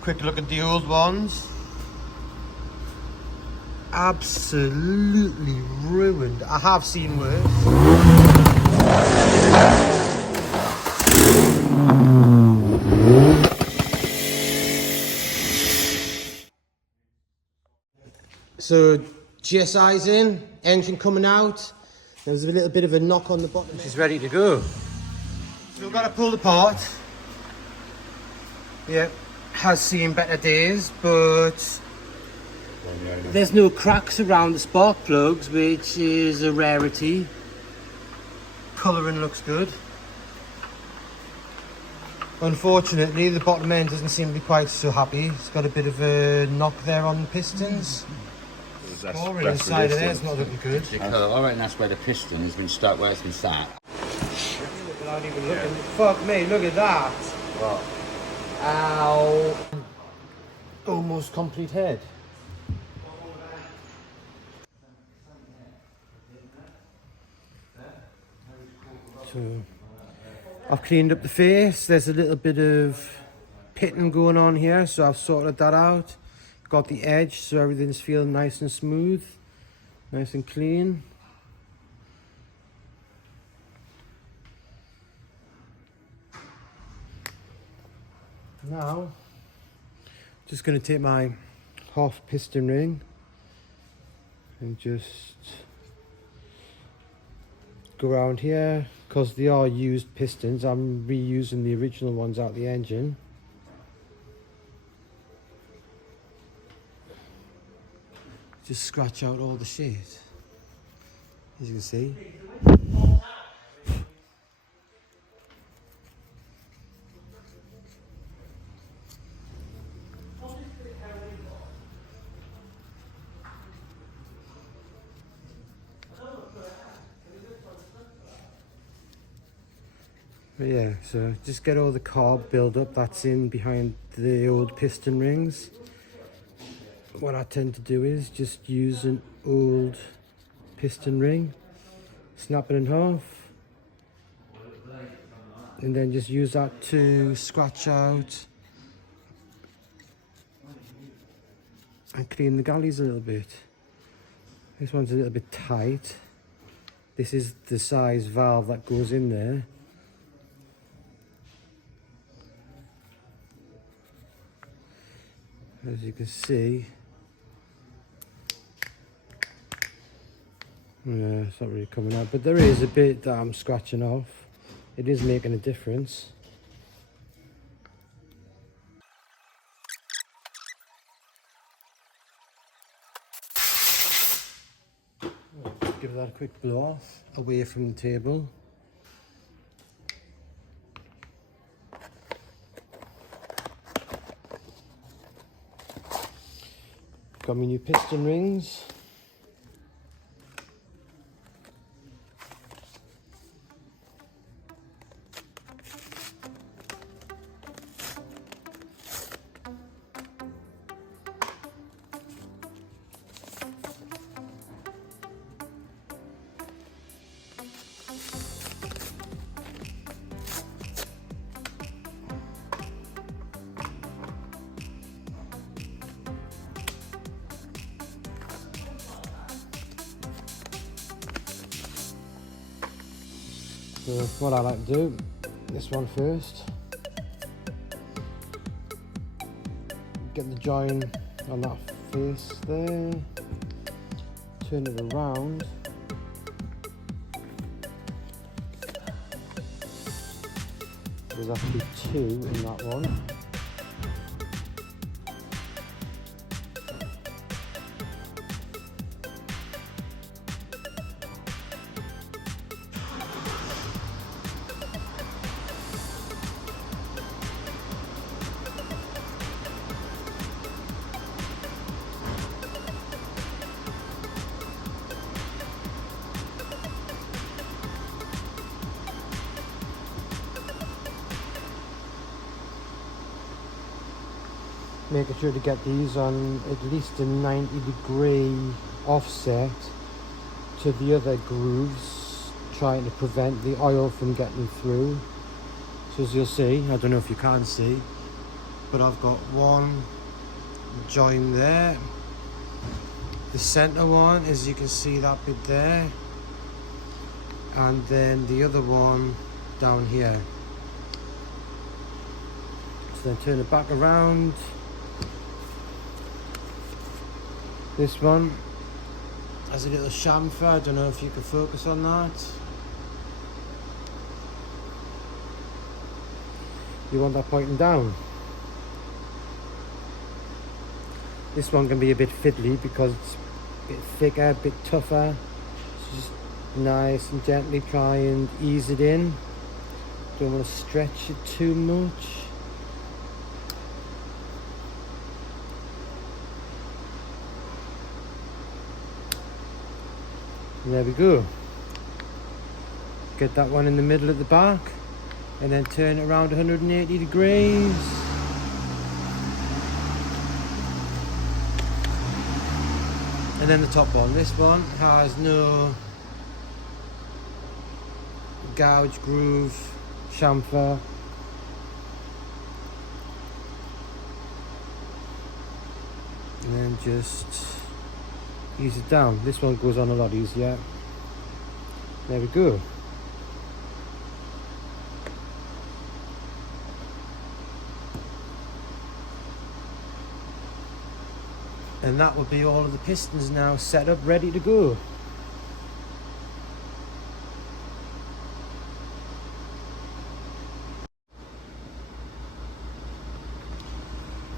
Quick look at the old ones. Absolutely ruined. I have seen worse. So GSi's in, engine coming out. There's a little bit of a knock on the bottom. She's ready to go. So we've got to pull apart. Yeah, has seen better days, but there's no cracks around the spark plugs, which is a rarity. Colouring looks good. Unfortunately, the bottom end doesn't seem to be quite so happy. It's got a bit of a knock there on the pistons. Or inside of there, it's not looking good. I reckon that's where the piston has been stuck, where it's been sat. Without even looking. Fuck me, look at that. What? Ow. Almost complete head. So, I've cleaned up the face. There's a little bit of pitting going on here, so I've sorted that out. Got the edge, so everything's feeling nice and smooth, nice and clean. Now, just going to take my half piston ring and just go around here. Because they are used pistons, I'm reusing the original ones out the engine. Just scratch out all the shit, as you can see. But yeah, so just get all the carb build up that's in behind the old piston rings. What I tend to do is just use an old piston ring, snap it in half, and then just use that to scratch out and clean the galleys a little bit. This one's a little bit tight. This is the size valve that goes in there. As you can see, yeah, it's not really coming out, but there is a bit that I'm scratching off. It is making a difference. Give that a quick blow off away from the table. Got my new piston rings. So what I like to do, this one first, get the join on that face there, turn it around, there's actually two in that one. Making sure to get these on at least a 90-degree offset to the other grooves, trying to prevent the oil from getting through. So as you'll see, I don't know if you can see, but I've got one join there. The center one, as you can see that bit there, and then the other one down here. So then turn it back around. This one has a little chamfer. I don't know if you can focus on that. You want that pointing down. This one can be a bit fiddly because it's a bit thicker, a bit tougher. So just nice and gently try and ease it in. Don't want to stretch it too much. And there we go. Get that one in the middle at the back and then turn it around 180 degrees. And then the top one. This one has no gouge, groove, chamfer. And then just ease it down. This one goes on a lot easier. There we go. And that will be all of the pistons now set up, ready to go.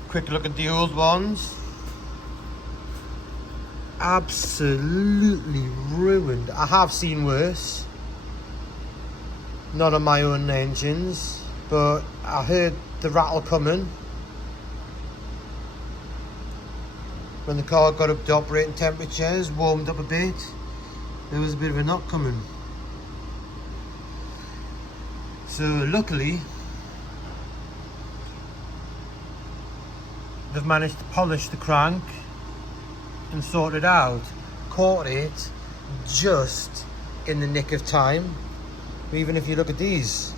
Quick look at the old ones. Absolutely ruined. I have seen worse. Not on my own engines, but I heard the rattle coming. When the car got up to operating temperatures, warmed up a bit, there was a bit of a knock coming. So luckily, they've managed to polish the crank and sort it out. Caught it just in the nick of time. Even if you look at these.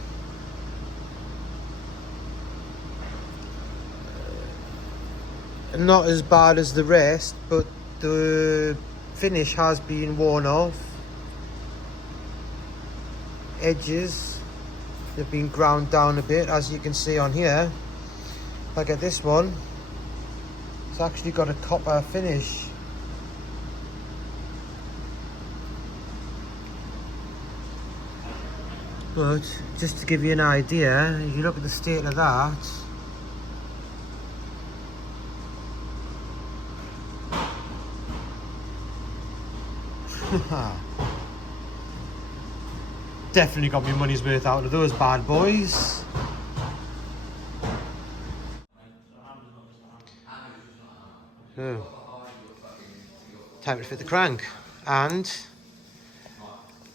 Not as bad as the rest, but the finish has been worn off. Edges, they've been ground down a bit, as you can see on here. Like at this one, it's actually got a copper finish. But just to give you an idea, if you look at the state of that, definitely got my money's worth out of those bad boys. So, time to fit the crank, and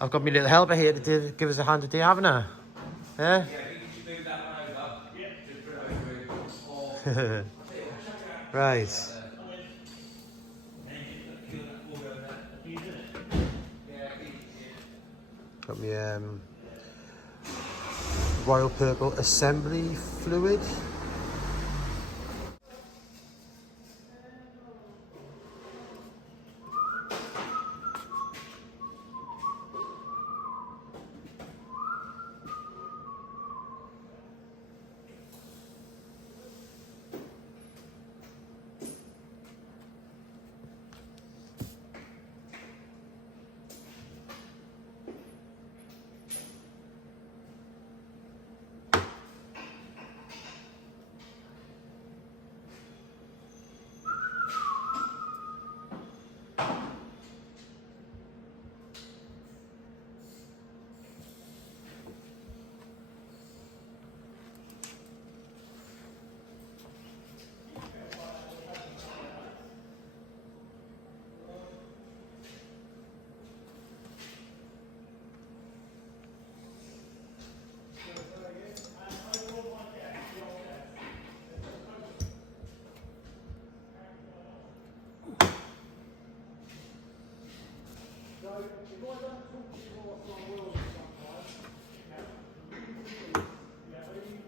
I've got my little helper here to give us a hand today, haven't I? Yeah? Right. Got my Royal Purple assembly fluid.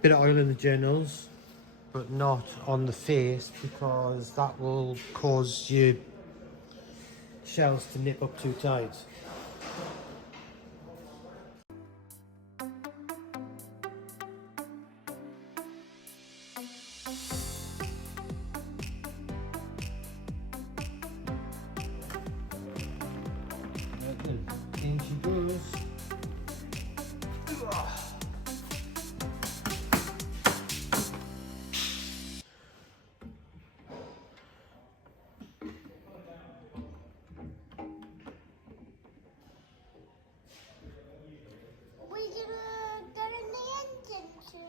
Bit of oil in the journals, but not on the face, because that will cause your shells to nip up too tight. In she goes. We're gonna go in the engine to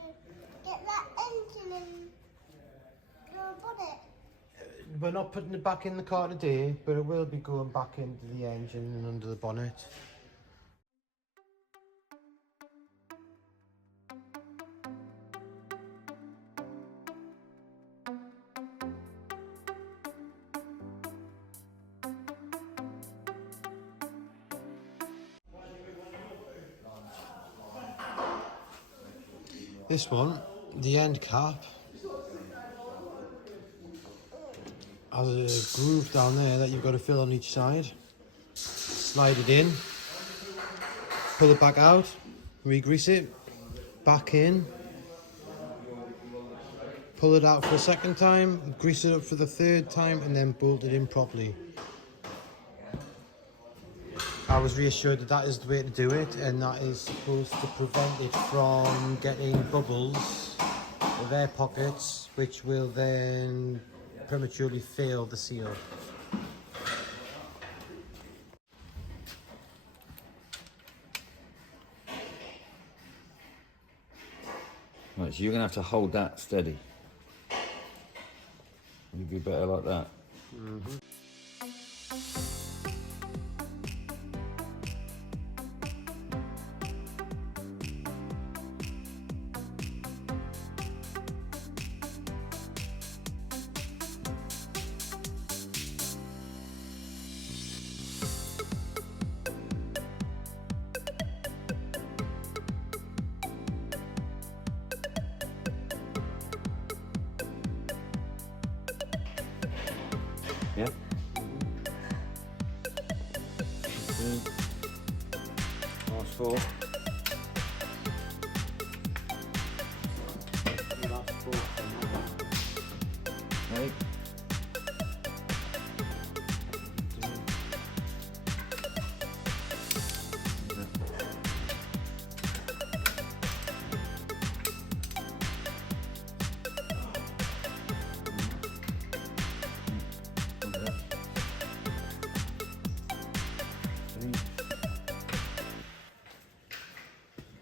get that engine in your bonnet. We're not putting it back in the car today, but it will be going back into the engine and under the bonnet. This one, the end cap, has a groove down there that you've got to fill on each side. Slide it in, pull it back out, re-grease it, back in, pull it out for a second time, grease it up for the third time, and then bolt it in properly. I was reassured that that is the way to do it, and that is supposed to prevent it from getting bubbles of air pockets, which will then prematurely fail the seal. Right, so you're going to have to hold that steady. You'd be better like that. Mm-hmm. Yeah? Last four. Right.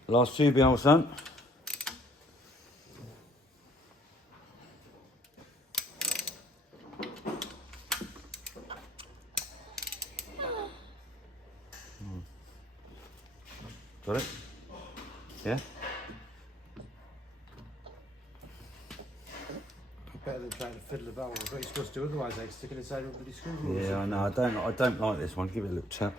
Last two be almost done. Got it? Yeah? Better than trying to fiddle about with what you're supposed to do, otherwise I stick it inside with a bloody screw. Yeah, I know. I don't like this one. Give it a little tap.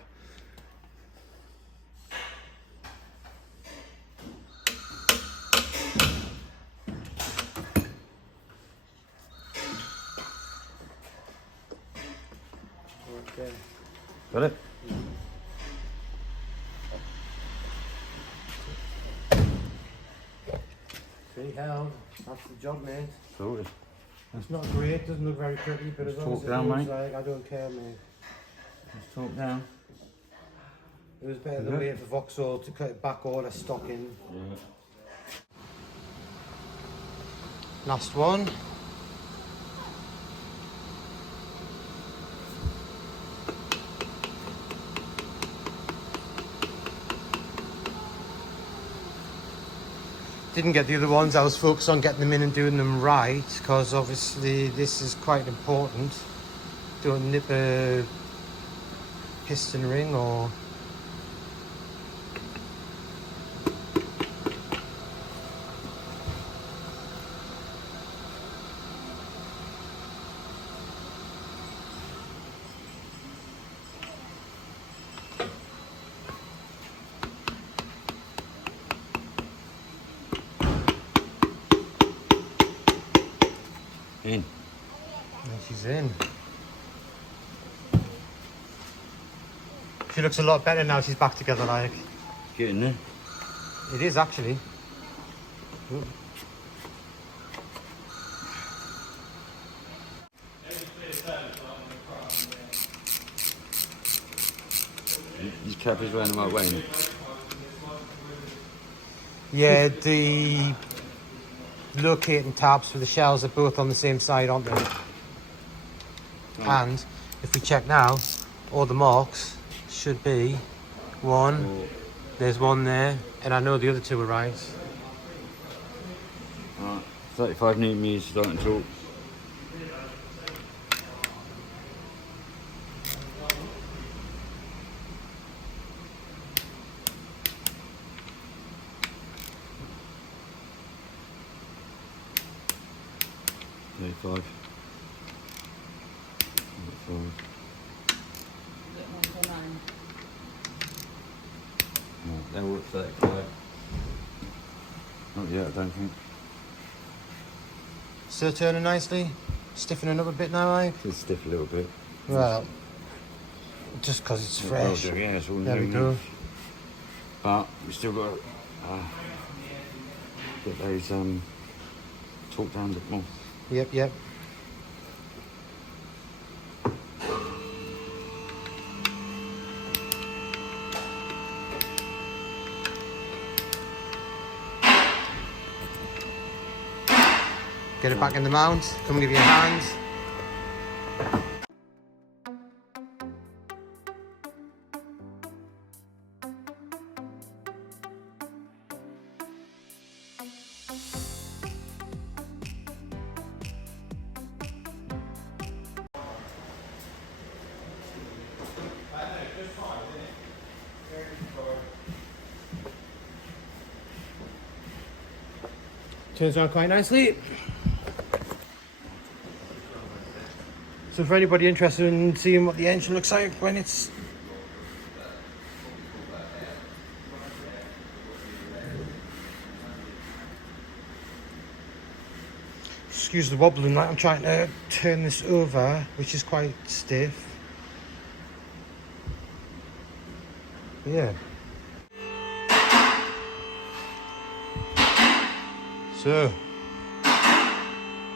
Okay. Got it? Three held. That's the job, mate. Sorted. It's not great, doesn't look very pretty, but as long as it looks like, I don't care, mate. Let's talk down. It was better than waiting for Vauxhall to cut it back order stock in. Yeah. Last one. Didn't get the other ones. I was focused on getting them in and doing them right, because obviously this is quite important. Don't nip a piston ring or And she's in. She looks a lot better now she's back together, like. Getting there. It is actually. Ooh. These cabbies round my way. Yeah, the locating tabs for the shells are both on the same side, aren't they? And if we check now, all the marks should be one. There's one there, and I know the other two are right. 35 Newton meters starting to talk. Five. They're all at 35. Not yet, I don't think. Still turning nicely, stiffening up a bit now, like. It's stiff a little bit. Well, just because it's fresh. Yeah, it's all There we new. go. But we still got to get those torque down a bit more. Yep. Get it back in the mount. Come and give you a hand. Turns around quite nicely. So for anybody interested in seeing what the engine looks like when it's excuse the wobbling, like I'm trying to turn this over, which is quite stiff. Yeah. So,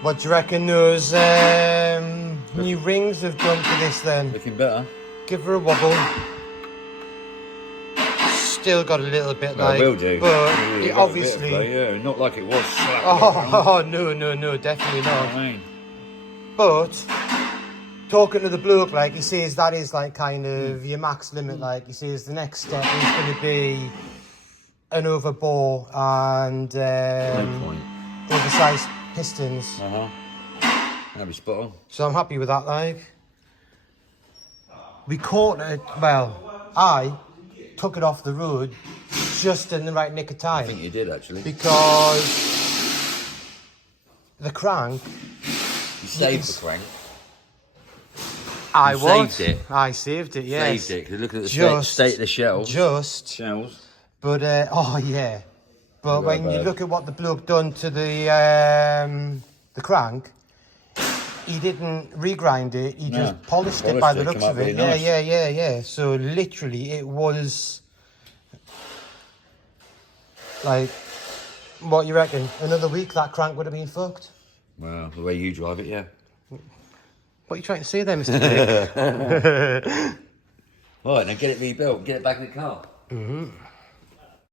what do you reckon those new rings have done for this then? Looking better. Give her a wobble. Still got a little bit Well, like, will do. but Yeah, it got a obviously. bit of play, yeah, not like it was. Oh no, definitely not. I mean, But talking to the bloke, like he says, that is like kind of your max limit. Like he says, the next step is going to be an overbore and oversized pistons. that'd be spot on. So I'm happy with that. Like we caught it. Well, I took it off the road just in the right nick of time. I think you did actually. Because the crank. You saved the crank. I saved it. I saved it. Yes. Saved it. Cause look at the state of the shells. Shells. But oh yeah. But when you look at what the bloke done to the crank, he didn't regrind it. He just polished it by the looks of it. Nice. Yeah. So literally, it was like, what you reckon? Another week that crank would have been fucked. Well, the way you drive it, yeah. What are you trying to say there, Mr. Dick? Right, now get it rebuilt. Get it back in the car.